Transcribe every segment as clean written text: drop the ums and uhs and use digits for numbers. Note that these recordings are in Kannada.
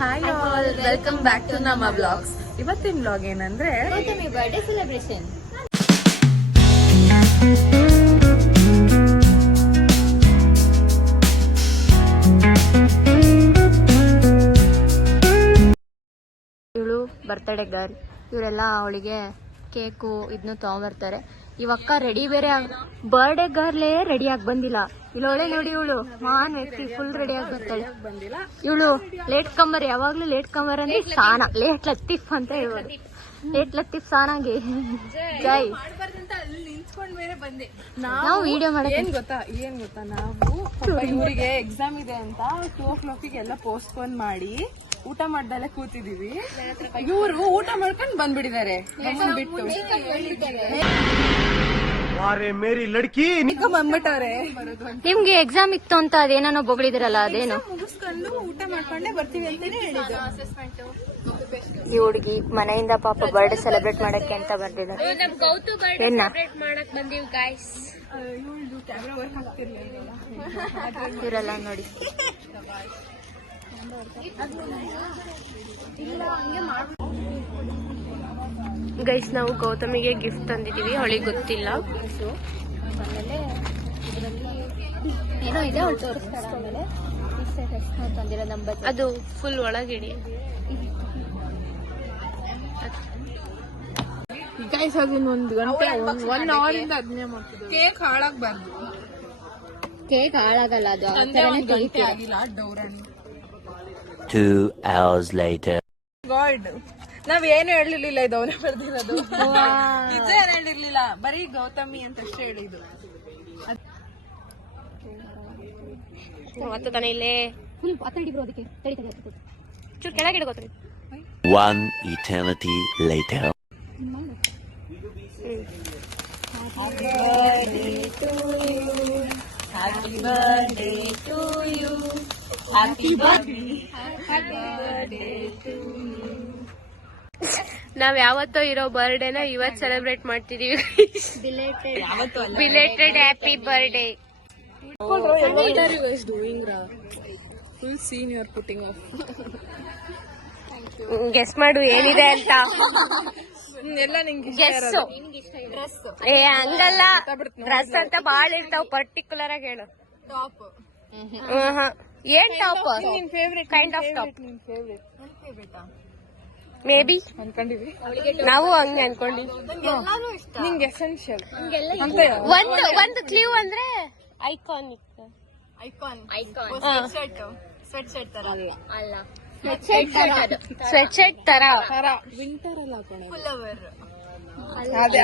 Hi all, welcome back to ನಮ್ಮ ಬ್ಲಾಗ್ಸ್. ಇವತ್ತಿನ ಬ್ಲಾಗ್ ಏನಂದ್ರೆ ಗೌತಮಿ ಬರ್ಡೇ ಸೆಲೆಬ್ರೇಷನ್. ಇವಳು ಬರ್ತ್ಡೇ ಗರ್ಲ್. ಇವರೆಲ್ಲ ಅವಳಿಗೆ ಕೇಕು ಇದನ್ನು ತಗೊಂಡ್ಬರ್ತಾರೆ. ಇವಕ್ಕ ರೆಡಿ ಬೇರೆ ಬರ್ಡೇ ಗರ್ಲೇ ರೆಡಿ ಆಗಿ ಬಂದಿಲ್ಲ. ಇಲ್ಲೊಳೆ ನೋಡಿ, ಇವಳು ಮಹಾನ್ ವ್ಯಕ್ತಿ, ಫುಲ್ ರೆಡಿ ಆಗಿ ಬರ್ತಾಳೆ. ಇವಳು ಲೇಟ್ ಕಮ್ಮರ್, ಯಾವಾಗ್ಲೂ ಲೇಟ್ ಕಮ್ಮರ್ ಅಂದ್ರೆ ಸಾನ, ಲೇಟ್ ಲತ್ತೀಫ್ ಅಂತ ಹೇಳ್ಬೋದು. ಲೇಟ್ ಲತ್ತೀಫ್ ಸಾನಾಗೆ ಜೈ. ನಾವು ವಿಡಿಯೋ ಮಾಡಿ ಏನ್ ಗೊತ್ತಾ ನಾವು ಇವರಿಗೆ ಎಕ್ಸಾಮ್ ಇದೆ ಅಂತ 2 ಎಲ್ಲ ಪೋಸ್ಟ್ಪೋನ್ ಮಾಡಿ ಊಟ ಮಾಡ್ದಲ್ಲೇ ಕೂತಿದೀವಿ. ಇವರು ಊಟ ಮಾಡ್ಕೊಂಡು ಬಂದ್ಬಿಟ್ಟಿದ್ದಾರೆ ಬಿಟ್ಟು. ನಿಮ್ಗೆ ಎಕ್ಸಾಮ್ ಇತ್ತು ಅಂತ ಅದೇನೋ ಬೊಗಳಿದಿರಲ್ಲ, ಅದೇನು ಮುಗಿಸ್ಕೊಂಡು ಊಟ ಮಾಡ್ಕೊಂಡೆ ಬರ್ತೀವಿ ಅಂತಾನೆ ಹೇಳಿದ್ರು. ಈ ಹುಡುಗಿ ಮನೆಯಿಂದ ಪಾಪ ಬರ್ಡೇ ಸೆಲೆಬ್ರೇಟ್ ಮಾಡಕ್ಕೆ ಅಂತ ಬರ್ತಿದ್ದಾರೆ. ಇವರೆಲ್ಲ ನೋಡಿ, ಗೈಸ್ ನಾವು ಗೌತಮಿಗೆ ಗಿಫ್ಟ್ ತಂದಿದೀವಿ, ಅವಳಿಗೆ ಗೊತ್ತಿಲ್ಲ. ಏನೋ ಇದೆ, ಅವಳು ತೋರಿಸ್ತಾರೆ. ಅದು ಫುಲ್ ಒಳಗಿಡಿ. ಗೈಸ್ ಅದನ್ನ 1 ಗಂಟೆ 1 ಅವರ್ ಇಂದ ಅದನ್ನೇ ಮಾಡ್ತಿದ್ವಿ. ಕೇಕ್ ಹಾಳಾಗಬಾರ್ದು. ಕೇಕ್ ಹಾಳಾಗಲ್ಲ, ಅದು ಆಗಿಲ್ಲ. ಡೌರನ್ 2 hours later. ಗಾಡ್, ನಾವ್ ಏನು ಹೇಳಿರ್ಲಿಲ್ಲ, ಇದು ಅವನೇ ಬರ್ದಿರೋದು. ನಿಜ ಏನು ಹೇಳಿರ್ಲಿಲ್ಲ, ಬರೀ ಗೌತಮಿ ಅಂತ ಅಷ್ಟೇ ಹೇಳಿದ್ದು. ಮತ್ತೆ ತಾನೇ ಇಲ್ಲೇ ಚೂರು ಕೆಳಗಿಡ ಗೊತ್ತಿ. 1 eternity later. Happy birthday to you. Happy birthday to you. ನಾವ್ ಯಾವತ್ತೋ ಇರೋ ಬರ್ಡೇನ ಇವತ್ ಸೆಲೆಬ್ರೇಟ್ ಮಾಡ್ತಿದೀವಿ. Belated happy birthday. What are you guys doing? Full scene you are putting off. Guess ಮಾಡು ಏನಿದೆ ಅಂತ. ಎಲ್ಲ ನಿಂಗೆ ಗೆಸ್ಸು. ಏ ಹಂಗಲ್ಲ, ಡ್ರೆಸ್ ಅಂತ ಬಾಳ ಇರ್ತಾವ, ಪರ್ಟಿಕ್ಯುಲರ್ ಆಗಿ ಹೇಳು. ಟಾಪ್. ಏನ್ top? Kind of top. Maybe ಅನ್ಕೊಂಡಿವಿ, ನಾವು ಹಂಗೆ ಅನ್ಕೊಂಡಿವಿ. ನಿಂಗೆ ಎಸೆನ್ಷಿಯಲ್ ಒಂದು ಕ್ಲೂ ಅಂದ್ರೆ ಐಕಾನಿಕ್. ಸ್ವೆಟ್ ಶರ್ಟ್ ತರ. ವಿಂಟರ್ ಅಲ್ಲ ಕಣೆ,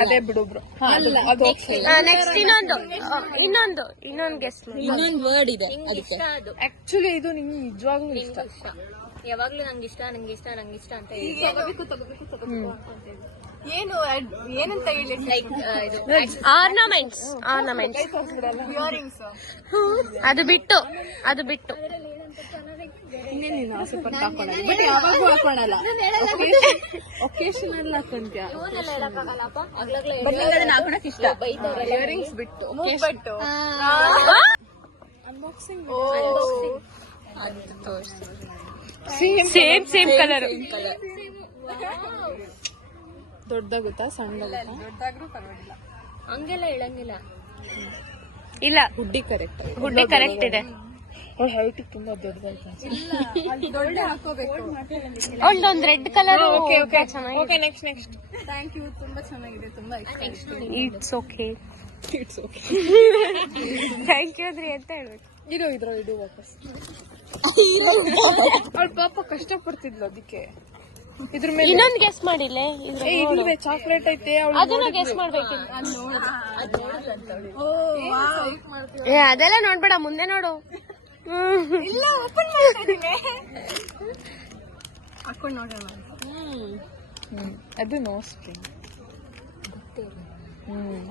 ಅದೇ ಬಿಡು ಬ್ರೋ. ನೆಕ್ಸ್ಟ್ ಇನ್ನೊಂದು ಗೆಸ್. ಇನ್ನೊಂದು ವರ್ಡ್ ಇದೆ ಆಕ್ಚುಲಿ. ಇದು ನಿಮ್ಗೆ ನಿಜವಾಗ್ಲೂ ಇಷ್ಟ? ಯಾವಾಗ್ಲೂ ನಂಗೆ ಇಷ್ಟ ಅಂತ ಏನಂತ ಹೇಳಿ, ಲೈಕ್ ಆರ್ನಮೆಂಟ್ಸ್. ಅದು ಬಿಟ್ಟು ಇನ್ನೇನು ಆಸೆ ಪಟ್ಟು ಹಾಕೊಳ್ಳಲ್ಲ, ಬಟ್ ಯಾವಾಗೂ ಹಾಕೊಳ್ಳಲ್ಲ. ಒಕೇಶನಲ್ ಹಾಕೊಂತ್ಯ, ಹಾಕೊಳಕ್ ಇಷ್ಟ. ಇಯರಿಂಗ್ಸ್ ಬಿಟ್ಟು ಅನ್ಬಾಕ್ಸಿಂಗ್. Same colour. ದೊಡ್ಡದಾಗುತ್ತಾ ದೊಡ್ಡದಾದ್ರೂ ಪರವಾಗಿಲ್ಲ, ಹಂಗೆಲ್ಲ ಹೇಳಂಗಿಲ್ಲ. ಇಲ್ಲ, ಹುಡ್ಡಿ ಕರೆಕ್ಟ್ ಇದೆ. ಹೈಟ್ ತುಂಬಾ ದೊಡ್ಡದಾಯ್ತು. ಒಂದೊಂದು red colour. Okay next. Thank you, ತುಂಬಾ ಚೆನ್ನಾಗಿದೆ, ತುಂಬಾ ಇಷ್ಟ. ಇಟ್ಸ್ ಓಕೆ ಥ್ಯಾಂಕ್ ಯು ಅಂದ್ರಿ ಅಂತ ಹೇಳ್ಬೇಕು. ಇಡು ವಾಪಸ್. ಅವಳು ಪಾಪ ಕಷ್ಟಪಡ್ತಿದ್ಲು, ಅದಕ್ಕೆ ಇದ್ರ ಮೇಲೆ ಇನ್ನೊಂದು ಗೆಸ್ ಮಾಡಿಲ್ಲ. ಇದ್ರೆ ಚಾಕ್ಲೇಟ್ ಐತೆ, ಅದನ್ನು ಗೆಸ್ ಮಾಡ್ಬೇಕು. ಅದೆಲ್ಲ ನೋಡ್ಬೇಡ, ಮುಂದೆ ನೋಡು. ಇಲ್ಲ, ಓಪನ್ ಮಾಡ್ತಿದ್ದೀನಿ, ಹಾಕೊಂಡು ನೋಡೋಣ. ಅದು ನೋ ಸ್ಪ್ರಿಂಗ್.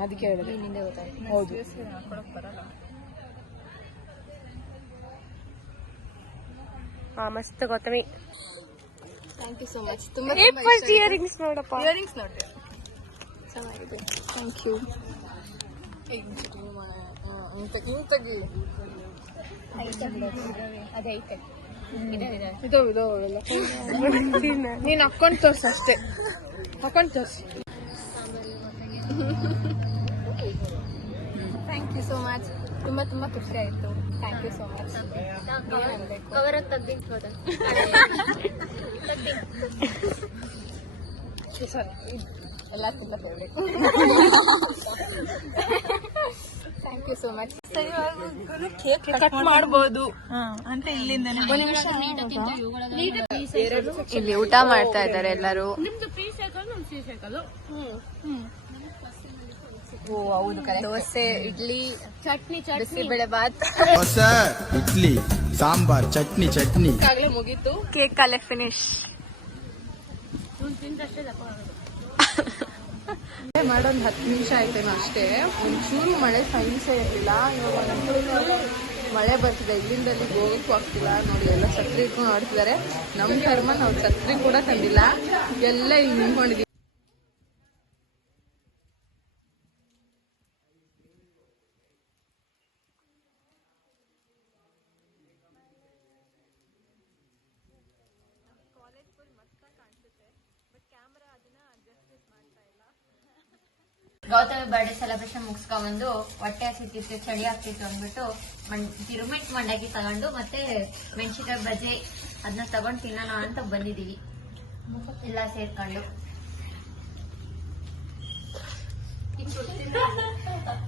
ಅದಕ್ಕೆ ಹೇಳಿದೆ. ಹೌದು, ಹಾಕೊಳಕ್ ಬರಲ್ಲ. ಮಸ್ತ್ Gautami, thank you so much. ತುಂಬಾ ಫಸ್ಟ್ ಇಯರಿಂಗ್ಸ್ ನೋಡಪ್ಪ. ಇಯರಿಂಗ್ಸ್ ನೋಡಿ, ಚೆನ್ನಾಗಿದೆ. Thank you. ಹಿಂಗ್ ತೆಗಿ. ಅದೇ ಐತೆ. ಅವೆಲ್ಲ ನೀನ್ ಹಾಕೊಂಡ್ ತೋರ್ಸು ಅಷ್ಟೇ, ಹಾಕೊಂಡ್ ತೋರ್ಸು. Thank you so much. ತುಂಬಾ ತುಂಬಾ ಖುಷಿ ಆಯ್ತು. Thank you so much. Cover ತೆಗ್ದಿಟ್ಬೋದ ಸರ್ ಎಲ್ಲಕ್ಕಿಂತ favourite. Thank you so much. Cake cut ಮಾಡ್ಬೋದು ಅಂತ ಇಲ್ಲಿಂದ ಇಲ್ಲಿ ಊಟ ಮಾಡ್ತಾ ಇದ್ದಾರೆ ಎಲ್ಲರೂ. ಓ ಹೌದು, ದೋಸೆ, ಇಡ್ಲಿ, ಚಟ್ನಿ, ಬಿಸಿಬೇಳೆ ಬಾತ್, ದೋಸೆ, ಇಡ್ಲಿ, ಸಾಂಬಾರ್, ಚಟ್ನಿ ಈಗಾಗಲೇ ಮುಗೀತು. ಕೇಕ್ ಅಲ್ಲೇ ಫಿನಿಶ್ ಮಾಡೋದು 10 ನಿಮಿಷ ಆಯ್ತೇನೋ ಅಷ್ಟೇ. ಒಂಚೂರು ಮಳೆ ಸೈನ್ಸೇ ಇರಲಿಲ್ಲ. ಇವಾಗ ಒಂಚೂರು ಮಳೆ ಬರ್ತಿದೆ. ಇಲ್ಲಿಂದಲ್ಲಿ ಹೋಗಕ್ಕೂ ಆಗ್ತಿಲ್ಲ. ನೋಡಿ ಎಲ್ಲ ಛತ್ರಿ ಇಟ್ಕೊಂಡು ನೋಡ್ತಿದ್ದಾರೆ. ನಮ್ಮ ಕರ್ಮ ನಾವು ಛತ್ರಿ ಕೂಡ ತಂದಿಲ್ಲ. ಎಲ್ಲ ಇಲ್ಲಿ ನಿಂತ್ಕೊಂಡಿದ್ದೀವಿ. ಗೌತಮಿ ಬರ್ಡೇ ಸೆಲೆಬ್ರೇಷನ್ ಮುಗಿಸ್ಕೊಂಡ್ಬಂದು ಹೊಟ್ಟೆ ಹಸಿತಿತ್ತು, ಚಳಿ ಆಗ್ತಿತ್ತು ಅಂದ್ಬಿಟ್ಟು ತಿರುಮೆಟ್ ಮಂಡಕ್ಕಿ ತಗೊಂಡು ಮತ್ತೆ ಮೆಣಸಿನಕಾಯಿ ಬಜೆ ಅದನ್ನ ತಗೊಂಡು ತಿನ್ನೋಣ ಅಂತ ಬಂದಿದೀವಿ ಎಲ್ಲ ಸೇರ್ಕೊಂಡು.